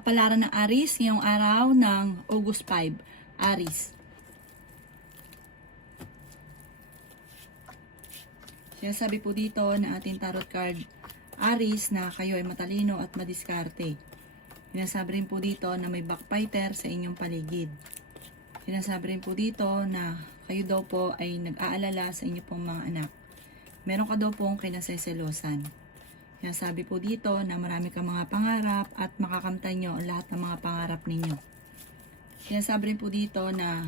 Kapalaran ng Aries ngayong araw ng August 5. Aries. Sinasabi po dito na ating tarot card Aries na kayo ay matalino at madiskarte. Sinasabi rin po dito na may backbiter sa inyong paligid. Sinasabi rin po dito na kayo daw po ay nag-aalala sa inyong pong mga anak. Meron ka daw pong kinaseselosan. Sinasabi po dito na marami kang mga pangarap at makakamtan nyo ang lahat ng mga pangarap ninyo. Sinasabi rin po dito na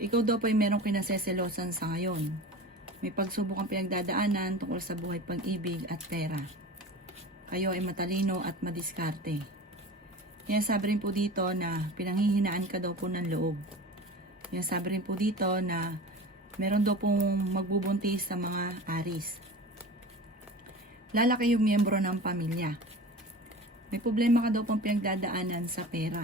ikaw daw po ay merong kinaseselosan sa ngayon. May pagsubok ang pinagdadaanan tungkol sa buhay, pag-ibig at pera. Kayo ay matalino at madiskarte. Sinasabi rin po dito na pinanghihinaan ka daw po ng loob. Sinasabi rin po dito na meron daw pong magbubuntis sa mga Aries. Lalaki yung miyembro ng pamilya. May problema ka daw pong pinagdadaanan sa pera.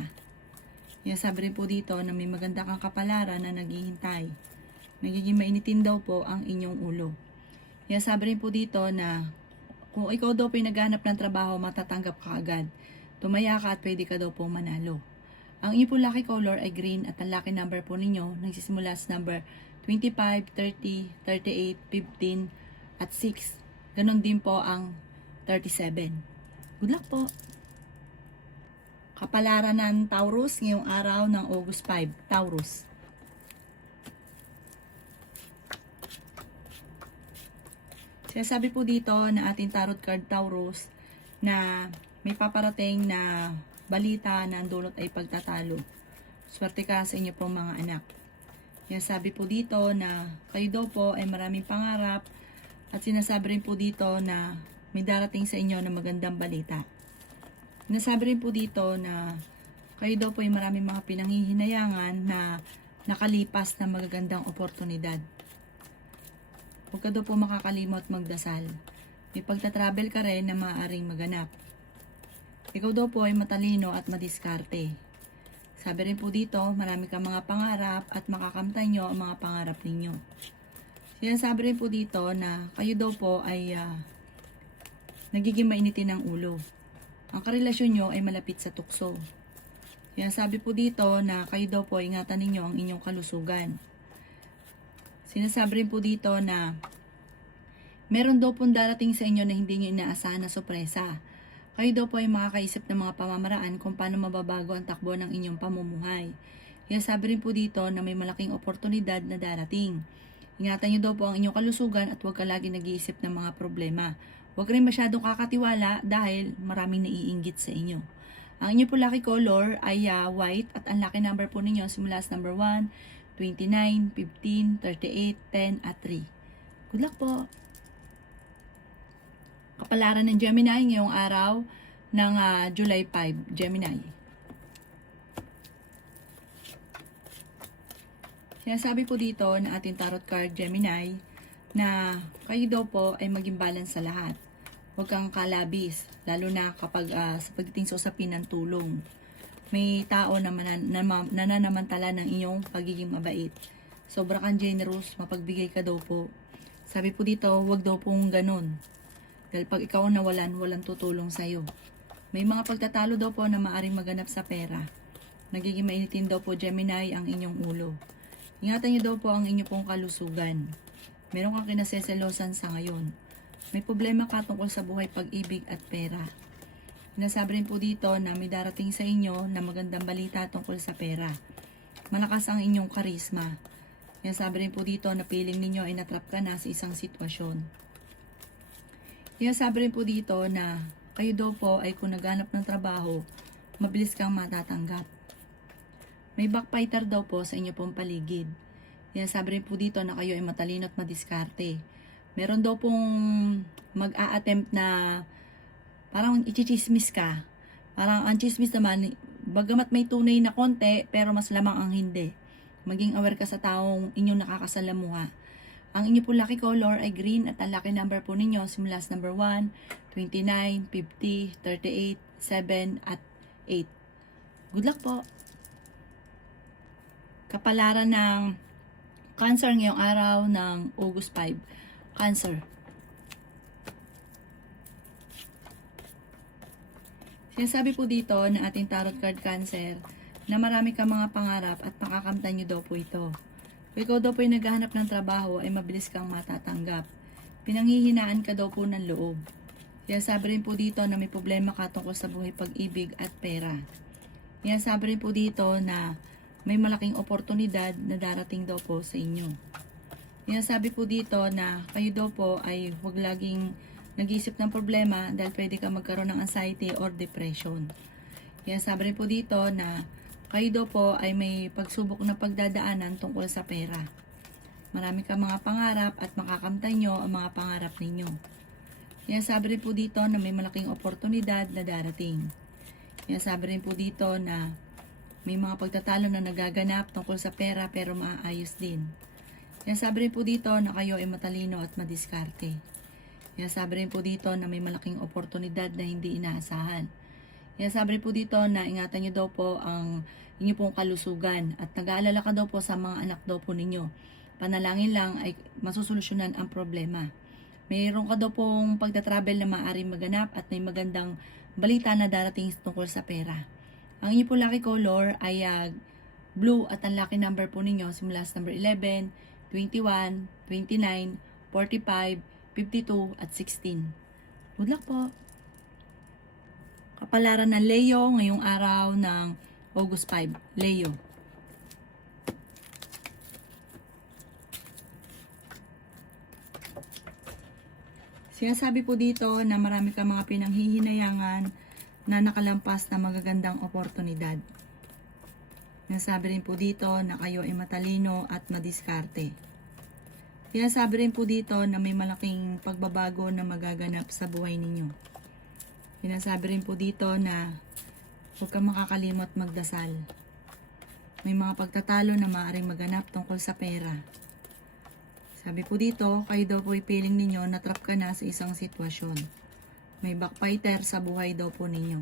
Sinasabi rin po dito na may maganda kang kapalaran na naghihintay. Nagiging mainitin daw po ang inyong ulo. Sinasabi rin po dito na kung ikaw daw po ay naghanap ng trabaho, matatanggap ka agad. Tumaya ka at pwede ka daw po manalo. Ang inyong po lucky color ay green at ang lucky number po ninyo nagsisimula sa number 25, 30, 38, 15 at 6. Ganon din po ang 37. Good luck po! Kapalaran ng Taurus ngayong araw ng August 5. Taurus. Sinasabi po dito na ating tarot card Taurus na may paparating na balita na ang dulot ay pagtatalo. Swerte ka sa inyo pong mga anak. Sinasabi po dito na kayo daw po ay maraming pangarap at sinasabi rin po dito na may darating sa inyo na magandang balita. Sinasabi rin po dito na kayo daw po ay maraming mga pinanghihinayangan na nakalipas na magagandang oportunidad. Huwag ka daw po makakalimot magdasal. May pagtatravel ka rin na maaaring maganap. Ikaw daw po ay matalino at madiskarte. Sabi rin po dito, marami kang mga pangarap at makakamtan nyo ang mga pangarap ninyo. Sinasabi rin po dito na kayo daw po ay nagiging mainitin ng ulo. Ang karelasyon nyo ay malapit sa tukso. Sinasabi po dito na kayo daw po ingatan ninyo ang inyong kalusugan. Sinasabi rin po dito na meron daw pong darating sa inyo na hindi nyo inaasahan na sorpresa. Kayo daw po ay makakaisip ng mga pamamaraan kung paano mababago ang takbo ng inyong pamumuhay. Sinasabi rin po dito na may malaking oportunidad na darating. Ingatan nyo daw po ang inyong kalusugan at huwag ka lagi nag-iisip ng mga problema. Huwag rin masyadong kakatiwala dahil maraming naiinggit sa inyo. Ang inyo po lucky color ay white at ang lucky number po ninyo simula sa number 1, 29, 15, 38, 10 at 3. Good luck po! Kapalaran ng Gemini ngayong araw ng July 5, Gemini. Sinasabi po dito na ating tarot card Gemini na kayo daw po ay maging balance sa lahat. Huwag kang kalabis, lalo na kapag sa pagdating sa usapin ng tulong. May tao na nananamantala ng inyong pagiging mabait. Sobra kang generous, mapagbigay ka daw po. Sabi po dito, huwag daw pong ganun. Dahil pag ikaw nawalan, walang tutulong sa'yo. May mga pagtatalo daw po na maaring maganap sa pera. Nagiging mainitin daw po Gemini ang inyong ulo. Ingatan nyo daw po ang inyong pong kalusugan. Meron kang kinaseselosan sa ngayon. May problema ka tungkol sa buhay, pag-ibig at pera. Sinasabi rin po dito na may darating sa inyo na magandang balita tungkol sa pera. Malakas ang inyong karisma. Sinasabi rin po dito na feeling ninyo ay natrap ka na sa isang sitwasyon. Sinasabi rin po dito na kayo daw po ay kung naghanap ng trabaho, mabilis kang matatanggap. May backbiter daw po sa inyo pong paligid. Sinasabi rin po dito na kayo ay matalino at madiskarte. Meron daw pong mag-a-attempt na parang ichichismis ka. Parang ang chismis naman, bagamat may tunay na konti, pero mas lamang ang hindi. Maging aware ka sa taong inyong nakakasalamuha. Ang inyo po lucky color ay green at ang lucky number po ninyo simula sa number 1, 29, 50, 38, 7 at 8. Good luck po! Kapalaran ng Cancer ngayong araw ng August 5. Cancer. Sinasabi po dito na ating tarot card Cancer na marami kang mga pangarap at makakamtan nyo daw po ito. Kung ikaw daw po ay naghahanap ng trabaho ay mabilis kang matatanggap. Pinanghihinaan ka daw po ng loob. Sinasabi rin po dito na may problema ka tungkol sa buhay pag-ibig at pera. Sinasabi rin po dito na may malaking oportunidad na darating daw po sa inyo. Sinasabi po dito na kayo daw po ay huwag laging nag-iisip ng problema dahil pwede ka magkaroon ng anxiety or depression. Sinasabi rin po dito na kayo daw po ay may pagsubok na pagdadaanan tungkol sa pera. Marami kang mga pangarap at makakamtan nyo ang mga pangarap ninyo. Sinasabi rin po dito na may malaking oportunidad na darating. Sinasabi rin po dito na may mga pagtatalo na nagaganap tungkol sa pera pero maayos din. Sinasabi rin po dito na kayo ay matalino at madiskarte. Sinasabi rin po dito na may malaking oportunidad na hindi inaasahan. Sinasabi rin po dito na ingatan nyo daw po ang inyo pong kalusugan at nag-aalala ka daw po sa mga anak daw po ninyo. Panalangin lang ay masusolusyonan ang problema. Mayroon ka daw pong pagta-travel na maaaring maganap at may magandang balita na darating tungkol sa pera. Ang inyo po lucky color ay blue at ang lucky number po ninyo simula sa number 11, 21, 29, 45, 52 at 16. Good luck po! Kapalaran ng Leo ngayong araw ng August 5. Leo. Sinasabi po dito na marami kang mga pinanghihinayangan na nakalampas na magagandang oportunidad. Sinasabi rin po dito na kayo ay matalino at madiskarte. Sinasabi rin po dito na may malaking pagbabago na magaganap sa buhay ninyo. Sinasabi rin po dito na huwag kang makakalimot magdasal. May mga pagtatalo na maaaring maganap tungkol sa pera. Sabi po dito, kayo daw po ipiling ninyo na trap ka na sa isang sitwasyon. May backfighter sa buhay daw po ninyo.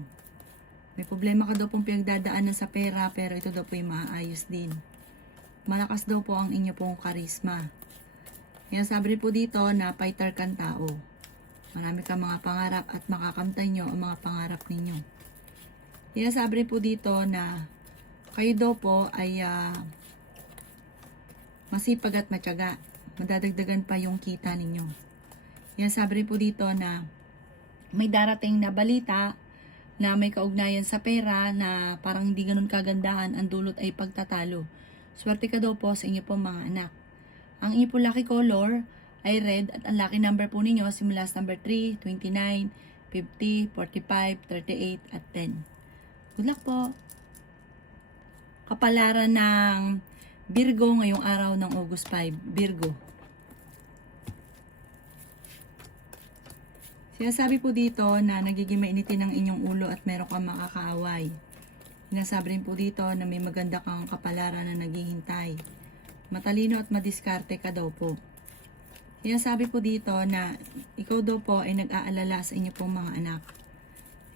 May problema ka daw pong pinagdadaanan sa pera pero ito daw po ay maayos din. Malakas daw po ang inyo pong karisma. Kaya sabi po dito na fighter kang tao. Marami kang mga pangarap at makakamtan nyo ang mga pangarap ninyo. Kaya sabi po dito na kayo daw po ay masipag at matyaga. Madadagdagan pa yung kita ninyo. Kaya sabi po dito na may darating na balita na may kaugnayan sa pera na parang hindi ganun kagandahan, ang dulot ay pagtatalo. Swerte ka daw po sa inyo po mga anak. Ang inyo po lucky color ay red at ang lucky number po ninyo simula sa number 3, 29, 50, 45, 38 at 10. Good luck po! Kapalaran ng Virgo ngayong araw ng August 5. Virgo. Sinasabi po dito na nagiging mainitin ang inyong ulo at meron kang makakaaway. Sinasabi rin po dito na may maganda kang kapalaran na naghihintay. Matalino at madiskarte ka daw po. Sinasabi po dito na ikaw daw po ay nag-aalala sa inyo pong mga anak.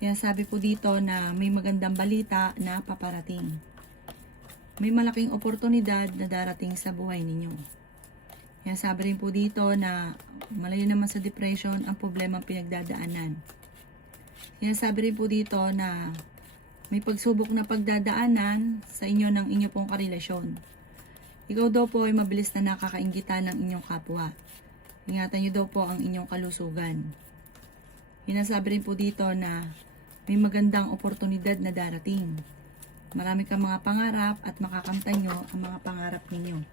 Sinasabi po dito na may magandang balita na paparating. May malaking oportunidad na darating sa buhay ninyo. Kaya sabi rin po dito na malayo naman sa depression ang problema pinagdadaanan. Kaya sabi rin po dito na may pagsubok na pagdadaanan sa inyo ng inyo pong karelasyon. Ikaw daw po ay mabilis na nakakainggitan ng inyong kapwa. Ingatan nyo daw po ang inyong kalusugan. Sinasabi rin po dito na may magandang oportunidad na darating. Marami kang mga pangarap at makakamtan nyo ang mga pangarap ninyo.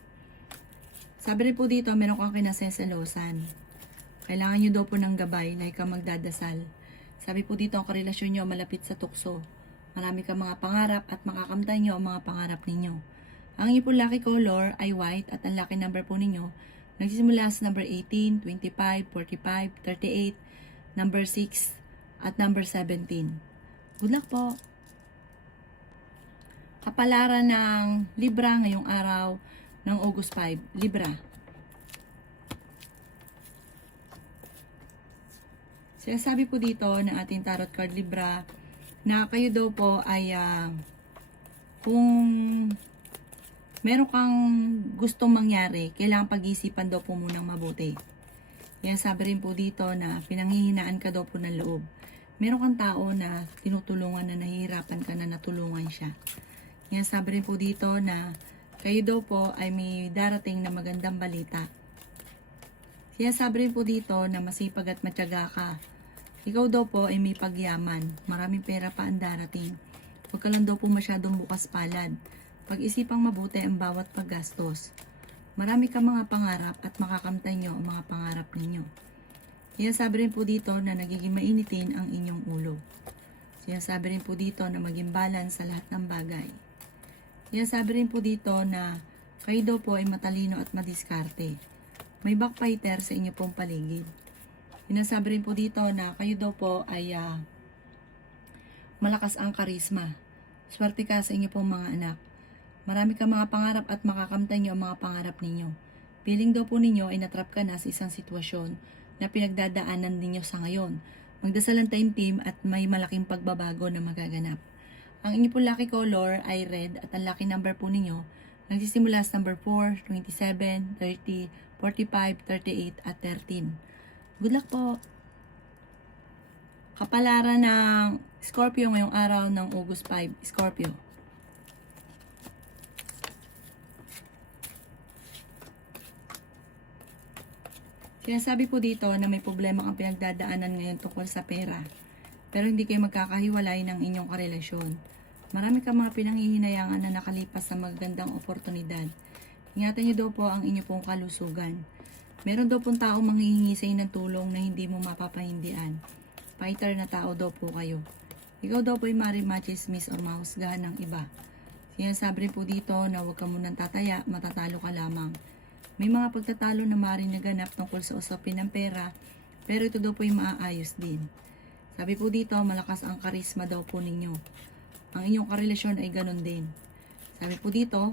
Sabi rin po dito, meron kang kinaseselosan. Kailangan nyo daw po ng gabay, like kang magdadasal. Sabi po dito, ang karelasyon nyo malapit sa tukso. Marami kang mga pangarap at makakamtan nyo ang mga pangarap ninyo. Ang inyo po lucky color ay white at ang lucky number po ninyo nagsisimula sa number 18, 25, 45, 38, number 6 at number 17. Good luck po! Kapalaran ng Libra ngayong araw ng August 5. Libra. Sinasabi po dito ng ating tarot card Libra na kayo daw po ay kung meron kang gustong mangyari, kailangan pag-isipan daw po munang mabuti. Kaya sabi rin po dito na pinanghihinaan ka daw po ng loob. meron kang tao na tinutulungan na nahihirapan ka na natulungan siya. Yan, sabi rin po dito na kayo daw po ay may darating na magandang balita. Kaya sabi rin po dito na masipag at matyaga ka. Ikaw daw po ay may pagyaman. Maraming pera pa ang darating. Huwag ka lang daw po masyadong bukas palad. Pag-isipang mabuti ang bawat paggastos. Marami ka mga pangarap at makakamtan nyo ang mga pangarap ninyo. Kaya sabi rin po dito na nagiging mainitin ang inyong ulo. Kaya sabi rin po dito na maging balance sa lahat ng bagay. Kaya sabi rin po dito na kayo daw po ay matalino at madiskarte. May backfighter sa inyo pong paligid. Sinasabi rin po dito na kayo daw po ay malakas ang karisma. Swerte ka sa inyo pong mga anak. Marami ka mga pangarap at makakamtan nyo ang mga pangarap ninyo. Piling daw po ninyo ay natrap ka na sa isang sitwasyon na pinagdadaanan ninyo sa ngayon. Magdasalan tayong team at may malaking pagbabago na magaganap. Ang inyo po lucky color ay red at ang lucky number po ninyo nagsisimula sa number 4, 27, 30, 45, 38 at 13. Good luck po! Kapalaran ng Scorpio ngayong araw ng August 5, Scorpio. Sinasabi po dito na may problema ang pinagdadaanan ngayon tungkol sa pera. Pero hindi kayo magkakahiwalay ng inyong karelasyon. Marami ka mga pinanghihinayangan na nakalipas sa magandang oportunidad. Ingatan niyo daw po ang inyo pong kalusugan. Meron daw pong tao manghihingi sa inyo ng tulong na hindi mo mapapahindian. Fighter na tao daw po kayo. Ikaw daw po ay machismis o mahusgahan ng iba. Sinasabi rin po dito na huwag ka munang tataya, matatalo ka lamang. May mga pagtatalo na maaaring naganap tungkol sa usapin ng pera, pero ito daw po ay maaayos din. Sabi po dito, malakas ang karisma daw po ninyo. Ang inyong karelasyon ay ganun din. Sabi po dito,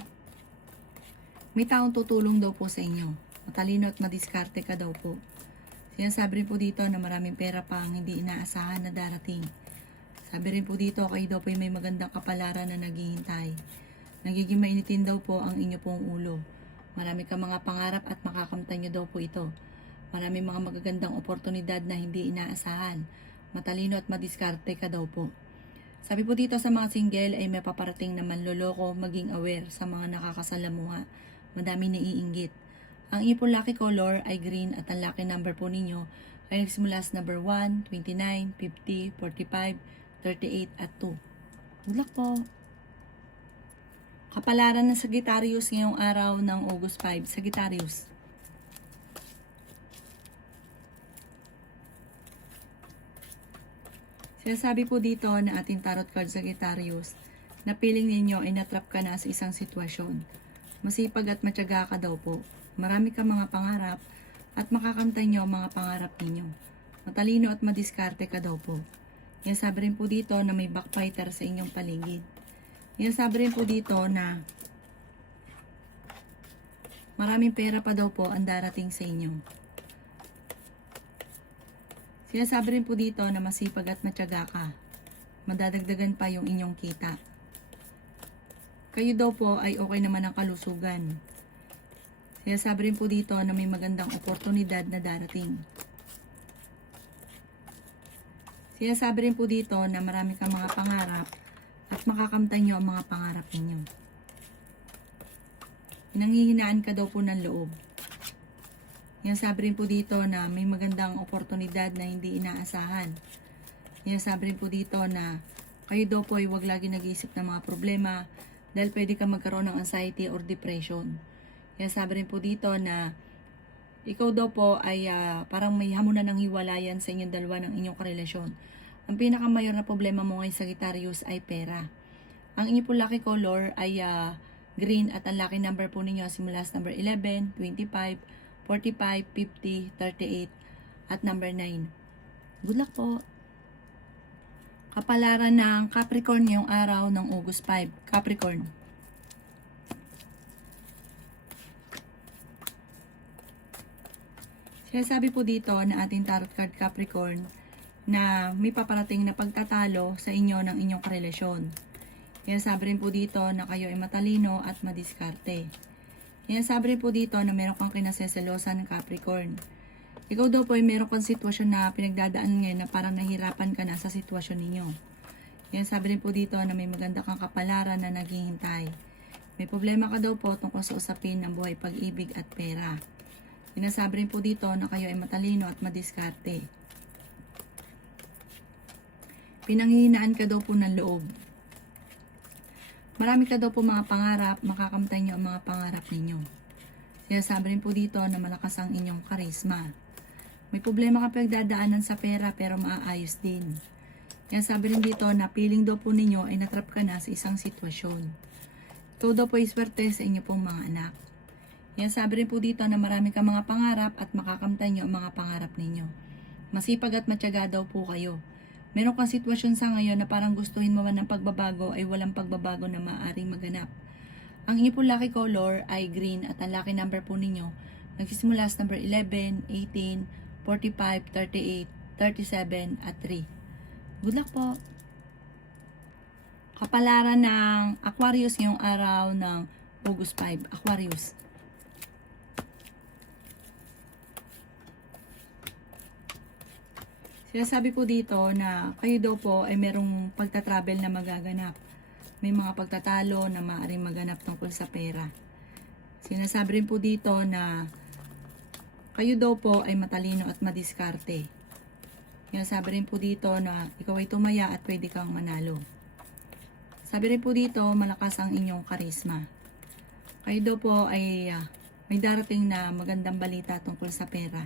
may taong tutulong daw po sa inyo. Matalino at madiskarte ka daw po. Sinasabi rin po dito na maraming pera pa ang hindi inaasahan na darating. Sabi rin po dito, kayo daw po ay may magandang kapalaran na naghihintay. Nagiging mainitin daw po ang inyo pong ulo. Marami ka mga pangarap at makakamtan nyo daw po ito. Maraming mga magagandang oportunidad na hindi inaasahan. Matalino at madiskarte ka daw po. Sabi po dito sa mga single ay may paparating na manloloko, maging aware sa mga nakakasalamuha. Madami naiinggit. Ang inyo po lucky color ay green at ang lucky number po ninyo ay nagsimula sa number 1, 29, 50, 45, 38 at 2. Good luck po! Kapalaran ng Sagittarius ngayong araw ng August 5. Sagittarius. Sinasabi po dito na ating tarot card Sagittarius na piling ninyo ay natrap ka na sa isang sitwasyon. Masipag at matyaga ka daw po. Marami ka mga pangarap at makakamtan nyo ang mga pangarap ninyo. Matalino at madiskarte ka daw po. Yan sabi rin po dito na may backfighter sa inyong paligid. Yan sabi rin po dito na maraming pera pa daw po ang darating sa inyo. Sinasabi rin po dito na masipag at matyaga ka. Madadagdagan pa yung inyong kita. Kayo daw po ay okay naman ang kalusugan. Sinasabi rin po dito na may magandang oportunidad na darating. Sinasabi rin po dito na marami kang mga pangarap at makakamtan nyo ang mga pangarap ninyo. Pinanghihinaan ka daw po ng loob. Yan sabi rin po dito na may magandang oportunidad na hindi inaasahan. Yan sabi rin po dito na kayo daw po ay huwag lagi nag-iisip ng mga problema dahil pwede ka magkaroon ng anxiety or depression. Yan sabi rin po dito na ikaw daw po ay parang may hamunan ng hiwalayan sa inyong dalawa ng inyong karelasyon. Ang pinakamayor na problema mo ngayon Sagittarius ay pera. Ang inyo po lucky color ay green at ang lucky number po ninyo simula sa number 11, 25, 45, 50, 38 at number 9. Good luck po! Kapalaran ng Capricorn ngayong araw ng August 5. Capricorn. Sinasabi po dito na ating tarot card Capricorn na may paparating na pagtatalo sa inyo ng inyong karelasyon. Sinasabi rin po dito na kayo ay matalino at madiskarte. Sinasabi rin po dito na meron kang kinaseselosan ng Capricorn. Ikaw daw po ay meron kang sitwasyon na pinagdadaan ngayon na parang nahirapan ka na sa sitwasyon ninyo. Yan, sabi rin po dito na may maganda kang kapalaran na naghihintay. May problema ka daw po tungkol sa usapin ng buhay, pag-ibig at pera. Sinasabi rin po dito na kayo ay matalino at madiskarte. Pinanghihinaan ka daw po ng loob. Marami ka daw po mga pangarap, makakamtan niyo ang mga pangarap ninyo. Sinasabi rin po dito na malakas ang inyong karisma. May problema ka pagdadaanan sa pera pero maaayos din. Sinasabi rin dito na feeling daw po ninyo ay natrap ka na sa isang sitwasyon. Ito daw po ay swerte sa inyo pong mga anak. Sabi rin po dito na marami ka mga pangarap at makakamtan niyo ang mga pangarap ninyo. Masipag at matyaga daw po kayo. Meron kang sitwasyon sa ngayon na parang gustuhin mo man ng pagbabago ay walang pagbabago na maaaring maganap. Ang inyo po lucky color ay green at ang lucky number po ninyo nagsisimula sa number 11, 18, 45, 38, 37 at 3. Good luck po! Kapalaran ng Aquarius ngayong araw ng August 5. Aquarius. Sinasabi po dito na kayo daw po ay merong pagta-travel na magaganap. May mga pagtatalo na maaaring maganap tungkol sa pera. Sinasabi rin po dito na kayo daw po ay matalino at madiskarte. Sinasabi rin po dito na ikaw ay tumaya at pwede kang manalo. Sabi rin po dito, malakas ang inyong karisma. Kayo daw po ay may darating na magandang balita tungkol sa pera.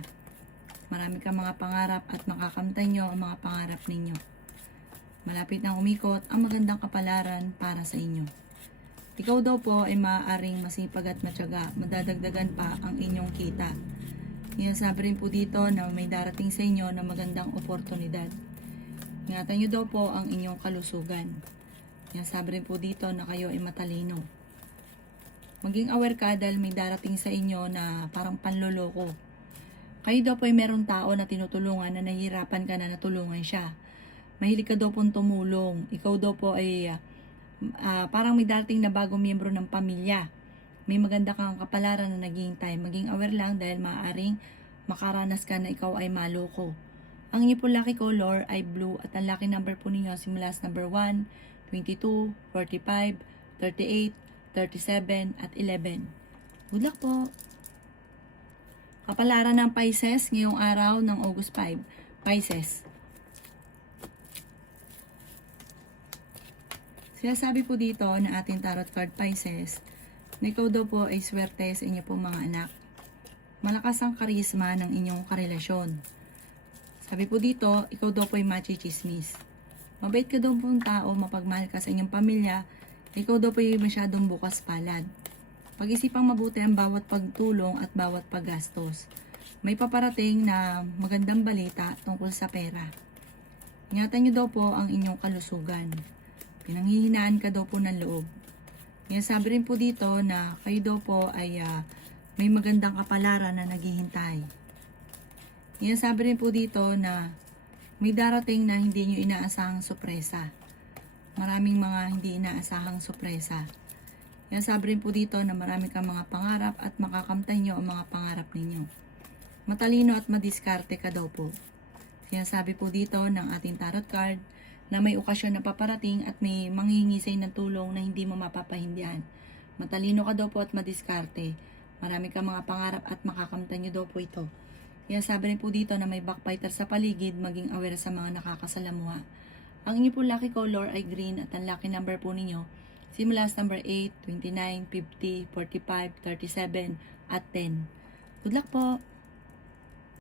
Marami kang mga pangarap at makakamtan nyo ang mga pangarap ninyo. Malapit nang umikot ang magandang kapalaran para sa inyo. Ikaw daw po ay maaaring masipag at matyaga, madadagdagan pa ang inyong kita. Sabi rin po dito na may darating sa inyo na magandang oportunidad. Ingatan nyo daw po ang inyong kalusugan. Sabi rin po dito na kayo ay matalino. Maging aware ka dahil may darating sa inyo na parang panloloko. Kayo daw po ay merong tao na tinutulungan na nahihirapan ka na natulungan siya. Mahilig ka daw pong tumulong. Ikaw daw po ay parang may darating na bagong miyembro ng pamilya. May maganda kang kapalaran na naghihintay. Maging aware lang dahil maaaring makaranas ka na ikaw ay maloko. Ang inyo po lucky color ay blue at ang lucky number po ninyo simula sa number 1, 22, 45, 38, 37 at 11. Good luck po! Kapalaran ng Pisces ngayong araw ng August 5. Pisces. Sinasabi po dito na ating tarot card Pisces na ikaw daw po ay swerte sa inyo pong mga anak. Malakas ang karisma ng inyong karelasyon. Sabi po dito, ikaw daw po ay machichismis. Mabait ka daw pong tao, mapagmahal ka sa inyong pamilya, ikaw daw po ay masyadong bukas palad. Pag-isipang mabuti ang bawat pagtulong at bawat paggastos. May paparating na magandang balita tungkol sa pera. Ingatan nyo daw po ang inyong kalusugan. Pinanghihinaan ka daw po ng loob. Sabi rin po dito na kayo daw po ay may magandang kapalaran na naghihintay. Sabi rin po dito na may darating na hindi nyo inaasahang sorpresa. Maraming mga hindi inaasahang sorpresa. Sabi rin po dito na marami kang mga pangarap at makakamtan nyo ang mga pangarap ninyo. Matalino at madiskarte ka daw po. Sinasabi po dito ng ating tarot card na may okasyon na paparating at may manghihingi ng tulong na hindi mo mapapahindihan. Matalino ka daw po at madiskarte. Marami kang mga pangarap at makakamtan nyo daw po ito. Sabi rin po dito na may backbiter sa paligid, maging aware sa mga nakakasalamuha. Ang inyo po lucky color ay green at ang lucky number po ninyo simula sa number 8, 29, 50, 45, 37 at 10. Good luck po!